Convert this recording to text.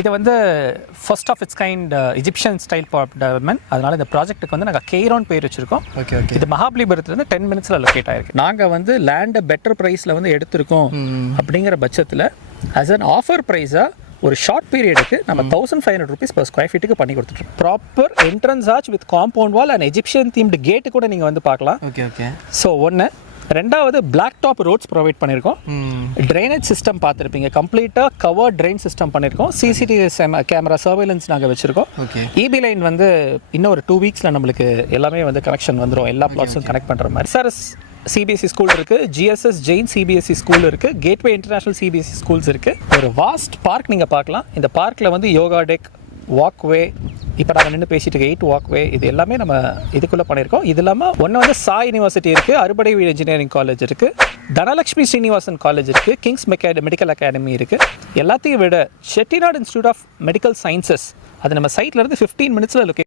இது வந்து first of its kind Egyptian style development. அதனால இந்த ப்ராஜெக்ட்டுக்கு வந்து நாங்கள் கெய்ரோன் பேர் வச்சிருக்கோம். Okay okay. இது மகாபலிபுரத்துலேருந்து 10 மினிட்ஸில் லொக்கேட் ஆயிருக்கு. நாங்கள் வந்து லேண்டை பெட்டர் ப்ரைஸில் வந்து எடுத்திருக்கோம் அப்படிங்கிற பட்சத்தில் ஆஸ் அன் ஆஃபர் ப்ரைஸாக ஒரு ஷார்ட் பீரியடுக்கு நம்ம 1500 rupees per ஸ்கொயர் ஃபீட்டுக்கு பண்ணி கொடுத்துட்ருக்கோம். Proper entrance arch with compound wall and Egyptian themed கேட்டு கூட நீங்கள் வந்து பார்க்கலாம். Okay okay. ஸோ ஒன்று. ரெண்டாவது பிளாக் டாப் ரோட்ஸ் ப்ரொவைட் பண்ணியிருக்கோம். ட்ரைனேஜ் சிஸ்டம் பார்த்துருப்பீங்க, கம்ப்ளீட்டாக கவர் ட்ரெயின் சிஸ்டம் பண்ணியிருக்கோம். சிசிடிவி கேமரா சர்வேலன்ஸ் நாங்கள் வச்சுருக்கோம். இபி லைன் வந்து இன்னும் ஒரு 2 வீக்ஸில் நம்மளுக்கு எல்லாமே வந்து கனெக்ஷன் வந்துடும், எல்லா பிளாட்ஸும் கனெக்ட் பண்ணுற மாதிரி. எஸ்ஆர்எஸ் சிபிஎஸ்சி ஸ்கூல் இருக்குது, ஜிஎஸ்எஸ் ஜெயின் சிபிஎஸ்சி ஸ்கூல் இருக்குது, கேட்வே இன்டர்நேஷனல் சிபிஎஸ்சி ஸ்கூல்ஸ் இருக்குது. ஒரு வாஸ்ட் பார்க் நீங்கள் பார்க்கலாம். இந்த பார்க்கில் வந்து யோகா டெக், வாக்வே, இப்போ நாங்கள் நின்று பேசிட்டு இருக்க 8 வாக்வே, இது எல்லாமே நம்ம இதுக்குள்ளே பண்ணியிருக்கோம். இது இல்லாமல் ஒன்று வந்து சாய் யூனிவர்சிட்டி இருக்குது, அறுபடை இன்ஜினியரிங் காலேஜ் இருக்குது, தனலட்சுமி ஸ்ரீனிவாசன் காலேஜ் இருக்குது, கிங்ஸ் மெடிக்கல் அகாடமி இருக்குது. எல்லாத்தையும் விட Chettinad institute of medical sciences அது நம்ம சைட்லேருந்து 15 மினிட்ஸில் லொக்கேட்